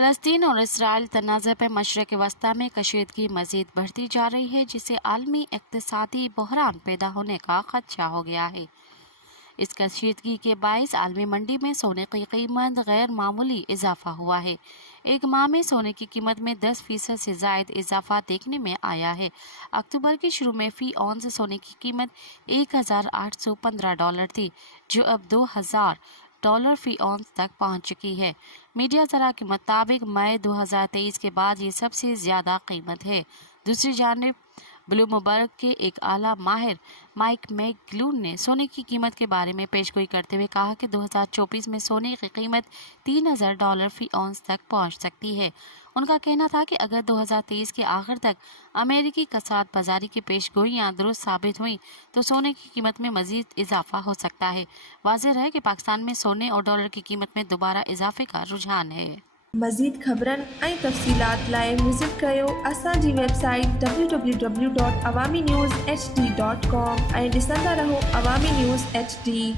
फ़लस्तीन और इसराइल तनाज़े पर मशरक़ वस्ती में कशीदगी मज़ीद बढ़ती जा रही है, जिससे आलमी इक़्तिसादी बहरान पैदा होने का ख़दशा हो गया है। इस कशीदगी के बाइस आलमी मंडी में सोने की कीमत गैर मामूली इजाफा हुआ है। एक माह में सोने की कीमत में 10% से ज़ायद इजाफा देखने में आया है। अक्टूबर के शुरू में फ़ी औंस सोने की कीमत $1,815 थी, जो अब $2,000 फ़ी औंस तक पहुंच चुकी है। मीडिया ज़रा के मुताबिक मई 2023 के बाद ये सबसे ज़्यादा कीमत है। दूसरी जानिब ब्लूमबर्ग के एक आला माहिर माइक मैकग्लून ने सोने की कीमत के बारे में पेशगोई करते हुए कहा कि 2024 में सोने की कीमत $3,000 फ़ी औंस तक पहुंच सकती है। उनका कहना था कि अगर 2023 के आखिर तक अमेरिकी कसाद बाजारी की पेशगोइयां दुरुस्त साबित हुई तो सोने की कीमत में मजीद इजाफा हो सकता है। वाज़ेह है कि पाकिस्तान में सोने और डॉलर की कीमत में दोबारा इजाफे का रुझान है। मज़ीद ख़बरनि ऐं तफ़सीलात लाइ विज़िट कयो असांजी वेबसाइट www.awamiNewsHD.com ऐं ॾिसंदा रहो अवामी न्यूज़ HD।